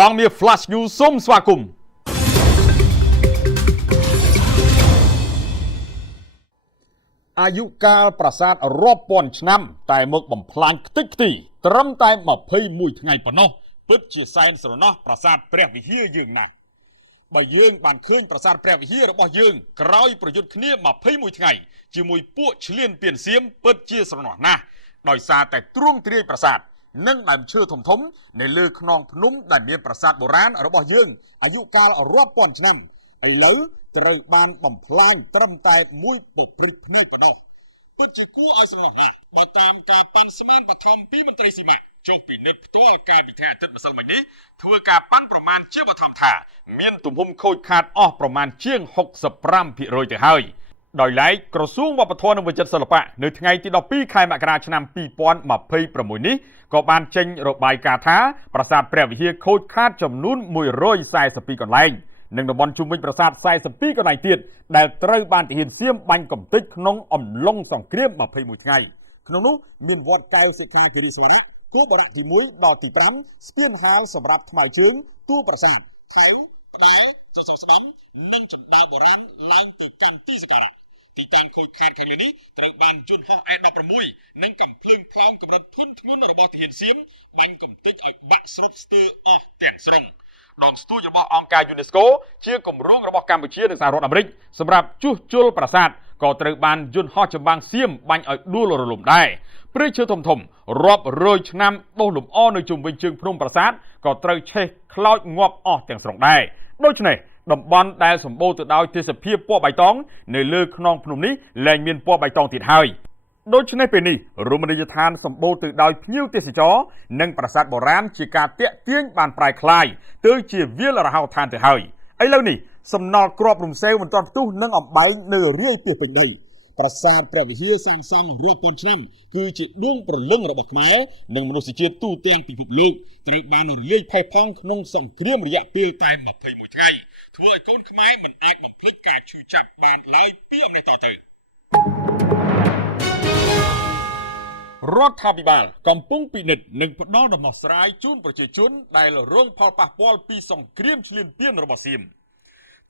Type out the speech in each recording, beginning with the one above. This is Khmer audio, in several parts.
ផងមាន Flash News សូមស្វាគមន៍អាយុកាលប្រាសាទរាប់ពាន់ឆ្នាំតែមកបំផ្លាញខ្ទេចខ្ទីត្រឹមតែ21ថ្ងៃប៉ុណ្ណោះពិតជាសែនស្រណោះប្រាសាទព្រះវិហារយើងណាស់បើយើងបានឃើញប្រាសាទព្រះវិហាររបស់យើងក្រោយប្រយុទ្ធគ្នា21ថ្ងៃជាមួយពួកឈ្លានពានសៀមពិតជាស្រណោះណាស់ដោយសារតែទ្រង់ទ្រាយប្រាសាទនិងដើមឈើធំធំនៅលើខ្នងភ្នំដែលមានប្រាសាទបុរាណរបស់យើងអាយុកាលរាប់ពាន់ឆ្នាំឥឡូវត្រូវបានបំផ្លាញត្រឹមតែមួយពព្រឹត្តភ្នែកប៉ុណ្ណោះពិតជាគួរឲ្យសំណោះណាស់បើតាមការប៉ាន់ស្មានបឋមពីមន្ត្រីសីមាចុះពិនិត្យផ្ទាល់កាលពីថ្ងៃអាទិត្យម្សិលមិញនេះធ្វើការប៉ាន់ប្រមាណជាបឋមថាមានទំហំខូចខាតអស់ប្រមាណជាង 65% ទៅហើយដោយឡែកក្រសួងវប្បធម៌និងវិចិត្រសិល្បៈនៅថ្ងៃទី12ខែមករាឆ្នាំ2026នេះក៏បានចេញរបាយការណ៍ថាប្រាសាទព្រះវិហារខូចខាតចំនួន142កន្លែងនិងតំបន់ជុំវិញប្រាសាទ42កន្លែងទៀតដែលត្រូវបានទាហានសៀមបាញ់កំទេចក្នុងអំឡុងសង្គ្រាម21ថ្ងៃក្នុងនោះមានវត្តកែវសិក្ខាគិរីស្វរៈគោបរៈទី1ដល់ទី5ស្ពានហាលសម្រាប់ថ្មើរជើងទួលប្រាសាទខែវផ្តែរចសស្ដំនិងចម្ដើរបុរាណឡើងទៅកាន់ទីសក្ការៈទីតាំងខូចខាតខាងលើនេះត្រូវបានយន្តហោះ A16 និងកាំភ្លើងផ្លោងកម្រិតធុនធ្ងន់របស់ទាហានសៀមបាញ់កំទេចឲ្យបាក់ស្រុតស្ទើរអស់ទាំងស្រុងដងស្ទូចរបស់អង្គការ UNESCO ជាគម្រោងរបស់កម្ពុជានិងសហរដ្ឋអាមេរិកសម្រាប់ជួសជុលប្រាសាទក៏ត្រូវបានយន្តហោះចម្បាំងសៀមបាញ់ឲ្យដួលរលំដែរព្រៃឈើធំធំរាប់រយឆ្នាំដុះលំអនៅជុំវិញជើងភ្នំប្រាសាទក៏ត្រូវឆេះខ្លោចងាប់អស់ទាំងស្រុងដែរដូច្នេះតំបន់ដែលសម្បូរទៅដោយទេសភាពពណ៌បៃតងនៅលើខ្នងភ្នំនេះលែងមានពណ៌បៃតងទៀតហើយដូច្នេះពេលនេះរមណីយដ្ឋានសម្បូរទៅដោយភ្ញៀវទេសចរនិងប្រាសាទបុរាណជាការតាក់ទាញបានប្រែក្លាយទៅជាវាលរហោឋានទៅហើយឥឡូវនេះសំណល់គ្រាប់រំសេវមិនទាន់ផ្ទុះនិងអំបែងនៅរាយពាសពេញដីប្រាសាទព្រះវិហារសាងសង់រាប់ពាន់ឆ្នាំគឺជាដួងព្រលឹងរបស់ខ្មែរនិងមនុស្សជាតិទូទាំងពិភពលោកត្រូវបានរលាយផេះផង់ក្នុងសង្គ្រាមរយៈពេលតែ21ថ្ងៃធ្វើឲ្យកូនខ្មែរមិនអាចបំភ្លេចការឈឺចាប់បានឡើយពីអំណេះតទៅរដ្ឋាភិបាលកំពុងពិនិត្យនិងផ្ដល់ដំណោះស្រាយជូនប្រជាជនដែលរងផលប៉ះពាល់ពីសង្គ្រាមឈ្លានពានរបស់សៀម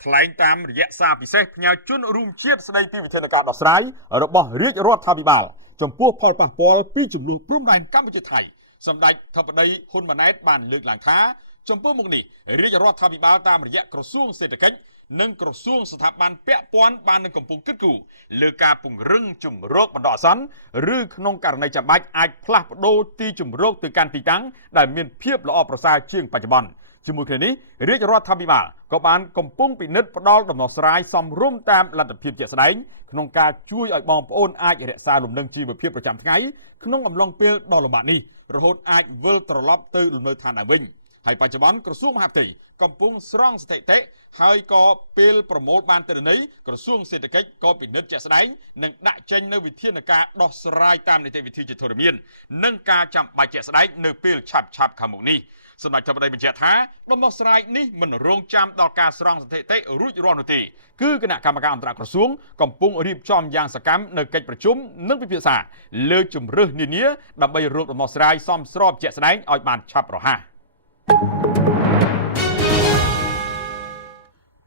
ថ្លែងតាមរយៈសារពិសេសផ្ញើជនរួមជាតិស្ដីពីវិធានការដោះស្រាយរបស់រាជរដ្ឋាភិបាលចំពោះផលប៉ះពាល់ពីចំនួនព្រំដែនកម្ពុជាថៃសម្ដេចធិបតីហ៊ុនម៉ាណែតបានលើកឡើងថាចំពោះមុខនេះរាជរដ្ឋាភិបាលតាមរយៈក្រសួងសេដ្ឋកិច្ចនិងក្រសួងស្ថាប័នពាក់ព័ន្ធបាននឹងកំពុងគិតគូរលើការពង្រឹងជំរកបណ្ដោះអាសន្នឬក្នុងករណីចាំបាច់អាចផ្លាស់ប្ដូរទីជំរកទៅកាន់ទីតាំងដែលមានភាពល្អប្រសើរជាងបច្ចុប្បន្នជាមួយគ្នានេះរាជរដ្ឋាភិបាលក៏បានកំពុងពិនិត្យផ្ដល់ដំណោះស្រាយសមរម្យតាមលទ្ធភាពជាក់ស្ដែងក្នុងការជួយឲ្យបងប្អូនអាចរក្សាលំនឹងជីវភាពប្រចាំថ្ងៃក្នុងអំឡុងពេលដ៏លំបាកនេះរហូតអាចវិលត្រឡប់ទៅលំនៅឋានឡើងវិញហើយបច្ចុប្បន្នក្រសួងមហាផ្ទៃកំពុងស្រង់ស្ថិតិហើយក៏ពេលប្រមូលបានទិន្នន័យក្រសួងសេដ្ឋកិច្ចក៏ពិនិត្យជាក់ស្ដែងនិងដាក់ចេញនូវវិធានការដោះស្រាយតាមនីតិវិធីជាធរមាននិងការចាំបាច់ជាក់ស្ដែងនៅពេលឆាប់ខាងមុខនេះសម្ដេចធិបតីបញ្ជាក់ថាដំណោះស្រាយនេះមិនរងចាំដល់ការស្រង់ស្ថិតិរួចរាល់នោះទេគឺគណៈកម្មការអន្តរក្រសួងកំពុងរៀបចំយ៉ាងសកម្មនៅកិច្ចប្រជុំនិងពិភាក្សាលើជម្រើសនានាដើម្បីរកដំណោះស្រាយសមស្របជាក់ស្ដែងឲ្យបានឆាប់រហ័ស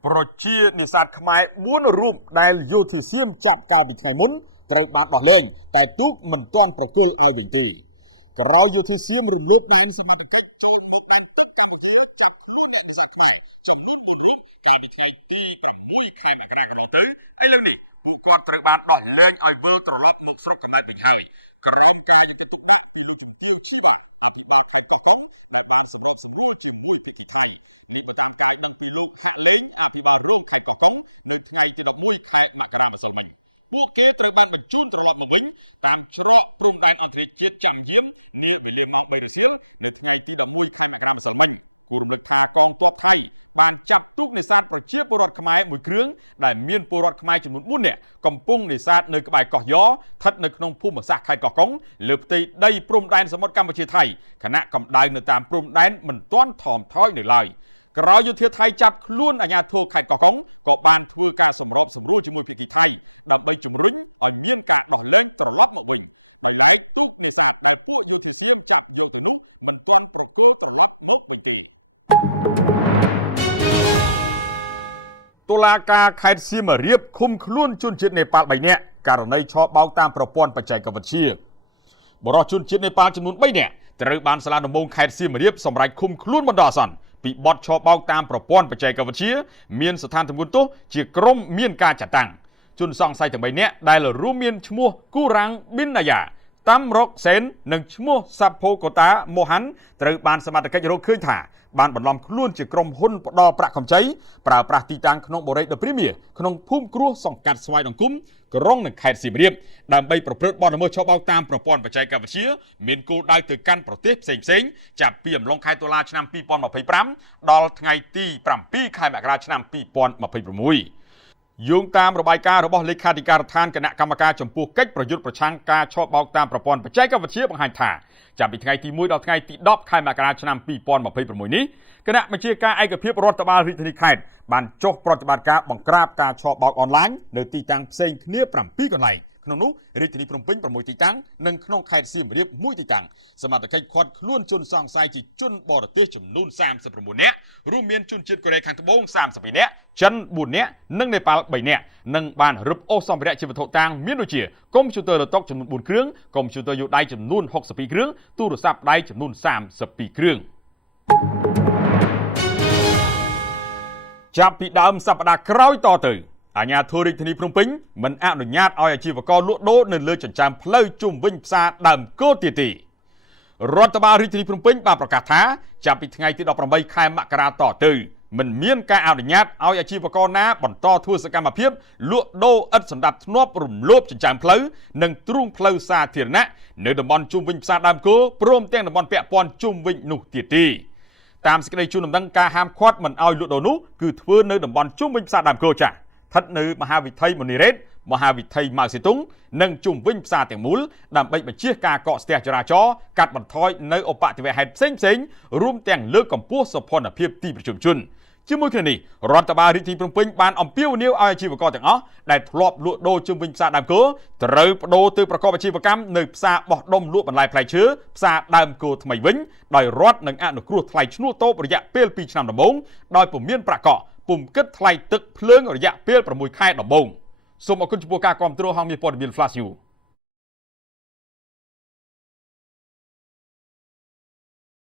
ប្រជានេសាទខ្មែរ4រូបដែលយោធាសៀមចាប់កាលពីថ្ងៃមុនត្រូវបានដោះលែងតែទូកមិនទាន់ប្រគល់ឲ្យវិញទេក្រោយយោធាសៀមរំលោភដែនសមត្ថកិច្ចចូលមកតាមទឹកកម្ពុជាចាប់ខ្លួនឯកសារចំនួន4រូបកាលពីថ្ងៃទី6ខែមករាកន្លងទៅឥឡូវនេះពួកគាត់ត្រូវបានដោះលែងឲ្យវិលត្រឡប់មកស្រុកកំណើតវិញហើយក្រោមការយកចិត្តទុកដាក់ពីជំនួយជាបានប្រតិបត្តិការបានសម្រេចសម្រួលជាមួយប្រទេសថៃហើយប្រតាមកាយនៅពីលោកហាក់លេងអភិបាលរងខេត្តកោះកុងនៅថ្ងៃទី11ខែមករាម្សិលមិញពួកគេត្រូវបានបញ្ជូនត្រឡប់មកវិញតាមច្រកព្រំដែនអន្តរជាតិចាំយាមនាវេលាម៉ោង3រសៀលនៅថ្ងៃទី11ខែមករាម្សិលមិញគូរវិថាកងទ័ពថៃបានចាប់ទូកនេសាទប្រជាពលរដ្ឋខ្មែរពីគ្រឿងដែលមានពលរដ្ឋខ្មែរចំនួន4នាក់កំពុងនេសាទនៅក្បែរកោះយ៉ស្ថិតនៅក្នុងភូមិសាស្ត្រខេត្តកោះកុងលើផ្ទៃដីព្រំដែនសមុទ្រកម្ពុជាថៃសម្រាប់ចម្លើយនៃការទូកដែននិងព្រំខាងខេត្តដណ្តើមហើយលោកជួយចាប់ខ្លួននៅខាងចូលខេត្តកោះកុងទៅតាមការប្រកាសសង្គមជាតិថៃដែលជាការតលេងសម្រាប់តែឡើយ ឡាការខេត្តសៀមរាបឃុំខ្លួនជនជាតិនេប៉ាល់3នាក់ករណីឆបោកតាមប្រព័ន្ធបច្ចេកវិទ្យាបរិសុជនជាតិនេប៉ាល់ចំនួន3នាក់ត្រូវបានសាលាដំបងខេត្តសៀមរាបសម្រេចឃុំខ្លួនបណ្ដោះអាសន្នពីបទឆបោកតាមប្រព័ន្ធបច្ចេកវិទ្យាមានស្ថានទម្ងន់ទោសជាក្រុមមានការចាត់តាំងជនសង្ស័យទាំង3នាក់ដែលរួមមានឈ្មោះគូរ៉ាំងប៊ីនណាយ៉ាតាមរកសេននិងឈ្មោះសាប់ផូកូតាម៉ូហាន់ត្រូវបានសមត្ថកិច្ចរកឃើញថាបានបន្លំខ្លួនជាក្រុមហ៊ុនផ្ដល់ប្រាក់កម្ចីប្រើប្រាស់ទីតាំងក្នុងបូរីដព្រីមៀក្នុងភូមិគ្រោះសង្កាត់ស្វាយដង្គមក្រុងនិងខេត្តសៀមរាបដើម្បីប្រព្រឹត្តបទល្មើសឆបោកតាមប្រព័ន្ធបច្ចេកវិទ្យាមានគោលដៅទៅកាន់ប្រទេសផ្សេងៗចាប់ពីអំឡុងខែតុលាឆ្នាំ2025ដល់ថ្ងៃទី7ខែមករាឆ្នាំ2026យោងតាមរបាយការណ៍របស់លេខាធិការដ្ឋានគណៈកម្មការចំពោះកិច្ចប្រយុទ្ធប្រឆាំងការឆបោកតាមប្រព័ន្ធបច្ចេកវិទ្យាបង្ហាញថាចាប់ពីថ្ងៃទី1ដល់ថ្ងៃទី10ខែមករាឆ្នាំ2026នេះគណៈបញ្ជាការឯកភាពរដ្ឋបាលរាជធានីខេត្តបានចុះប្រតិបត្តិការបង្ក្រាបការឆបោកអនឡាញនៅទីតាំងផ្សេងគ្នា7កន្លែងក្នុងនោះរាជធានីភ្នំពេញ6ទីតាំងនិងក្នុងខេត្តសៀមរាប1ទីតាំងសមត្ថកិច្ចឃាត់ខ្លួនជនសង្ស័យជាជនបរទេសចំនួន39នាក់រួមមានជនជាតិកូរ៉េខាងត្បូង32នាក់ចិន4នាក់និងនេប៉ាល់3នាក់និងបានរឹបអូសសម្ភារៈជាវត្ថុតាងមានដូចជាកុំព្យូទ័ររតុកចំនួន4គ្រឿងកុំព្យូទ័រយួរដៃចំនួន62គ្រឿងទូរស័ព្ទដៃចំនួន32គ្រឿងចាប់ពីដើមសប្តាហ៍ក្រោយតទៅអាជ្ញាធររាជធានីភ្នំពេញមិនអនុញ្ញាតឲ្យអាជីវករលក់ដូរនៅលើចិញ្ចើមផ្លូវជុំវិញផ្សារដើមគោទៀតទេរដ្ឋបាលរាជធានីភ្នំពេញបានប្រកាសថាចាប់ពីថ្ងៃទី18ខែមករាតទៅមិនមានការអនុញ្ញាតឲ្យអាជីវករណាបន្តធ្វើសកម្មភាពលក់ដូរឥតសណ្ដាប់ធ្នាប់រំលោភចិញ្ចើមផ្លូវនិងទ្រូងផ្លូវសាធារណៈនៅតំបន់ជុំវិញផ្សារដើមគោព្រមទាំងតំបន់ពាក់ព័ន្ធជុំវិញនោះទៀតទេតាមសេចក្តីជូនដំណឹងការហាមឃាត់មិនឲ្យលក់ដូរនោះគឺធ្វើនៅតំបន់ជុំវិញផ្សារដើមគោចាស់ស្ថិតនៅមហាវិថីមូនីរ៉េតមហាវិថីម៉ៅសេតុងនិងជុំវិញផ្សារទាំងមូលដើម្បីបញ្ជៀសការកកស្ទះចរាចរណ៍កាត់បន្ថយនៅឧបទ្ទវហេតុផ្សេងៗរួមទាំងលើកកម្ពស់សោភ័ណភាពទីប្រជុំជនជាមួយគ្នានេះរដ្ឋបាលរាជធានីភ្នំពេញបានអំពាវនាវឲ្យអាជីវករទាំងអស់ដែលធ្លាប់លក់ដូរជុំវិញផ្សារដើមគោត្រូវប្តូរទៅប្រកបអាជីវកម្មនៅផ្សារបោះដុំលក់បន្លែផ្លែឈើផ្សារដើមគោថ្មីវិញដោយរដ្ឋនឹងអនុគ្រោះថ្លៃឈ្នួលតូបរយៈពេល2ឆ្នាំដំបូងដោយពុំមានប្រាក់កក់ពុំគិតថ្លៃទឹកភ្លើងរយៈពេល6ខែដំបូងសូមអរគុណចំពោះការគាំទ្រហងមាសព័ត៌មាន Flash News